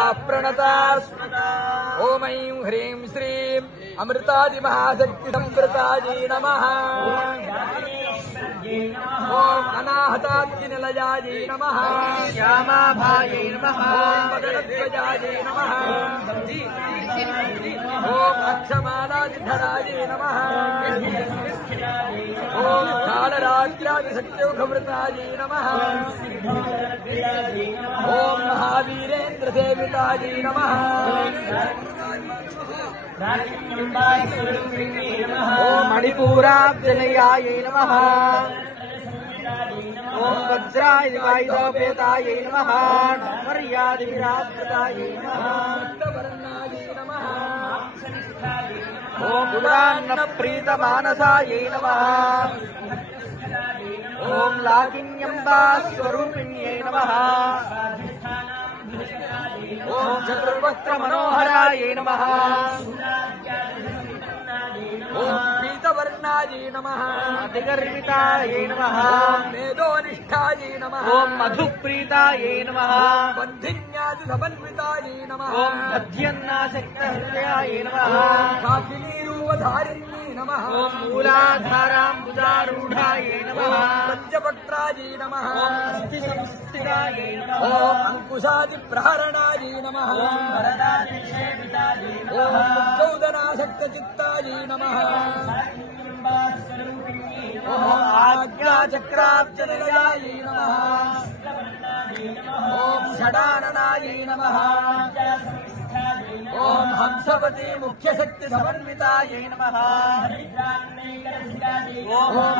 प्रणता ओम ऐं ह्रीं श्रीं अमृतादि महाशक्ति संवृतायै नमः। ओम अनाहतात्ति निलयायै नमः। श्यामाभायै नमः। ओम मदनध्वजायै नमः। ओम अक्षमालाधिधरायै नमः। ओम कालरात्र्यादिशक्त्योघवृतायै नमः। ओम महावीरेन्द्र सेवितायै नमः। ओम मणिपूराब्जनिलयायै नमः। ओम वज्रायुधायुधोपेतायै नमः। मर्यादिविराजतायै नमः। ओम उदान्नप्रीतमानसायै नमः। ओम लाकिन्यम्बा स्वरूपिण्यै नमः। ओम चतुर्वक्त्र मनोहरायै नमः। ओम पीतवर्णायै नमः। अतिगर्वितायै नमः। मेधोनिष्ठायै नमः। ओम मधुप्रीतायै नमः। बन्धिन्यादिसमन्वितायै नमः। ओम मध्यन्नाशक्तहृदयायै नमः। काकिनीरूपधारिण्यै नमः। ओम मूलाधाराम्बुजारूढायै नमः। पंचवक्त्रायै नमः। स्थितिसंस्थितायै नमः। ओम अंकुशादिप्रहरणायै नमः। ओम वरदादिसेवितायै नमः। ओम उद्गौदनासक्तचित्तायै नमः। ओम आज्ञाचक्राब्जनिलयायै नमः। ओम षडाननायै नमः। ओम हंसवती मुख्यशक्ति समन्वितायै नमः। ओम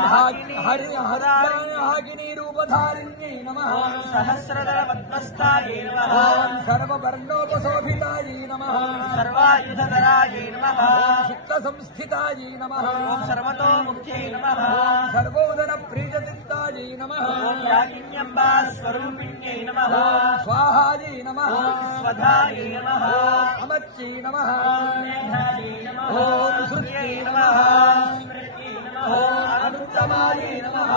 हरिहरागिनी रूपधारिण्यै नमः। ओम सहस्रदल पद्मस्थायै नमः। ओम सर्ववर्णोपशोभितायै नमः। सर्वायुधधरायै नमः। ओम चित्तसंस्थितायै नमः। ओम सर्वतोमुख्यै नमः। ओम सर्वोदन प्रीतचित्तायै नमः। ओम याज्ञम्बा स्वरूपिण्यै नमः। ओम स्वाहायै नमः। ओम स्वधायै नमः। ओम अमच्यै नमः। ओम श्रुत्यै नमः। ओम अनुत्तमायै नमः।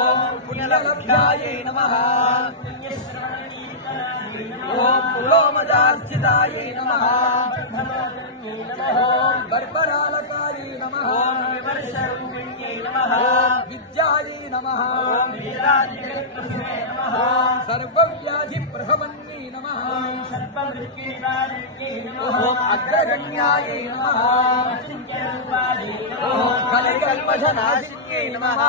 ओम पुण्यलभ्यायै नमः। ओम पुलोमजार्चितायै नमः। ओम गर्भरालकायै नमः। ओम विमर्शरूपिण्यै नमः। ओम विद्यायै नमः। ओम वेदाधिकृत्यै नमः। ओम सर्वव्याधिप्रशमन्यै नमः। ओम सर्ववृत्तिदायिन्यै नमः। ओम अग्रगण्यायै नमः। ओम कलिकल्मषनाशिन्यै नमः।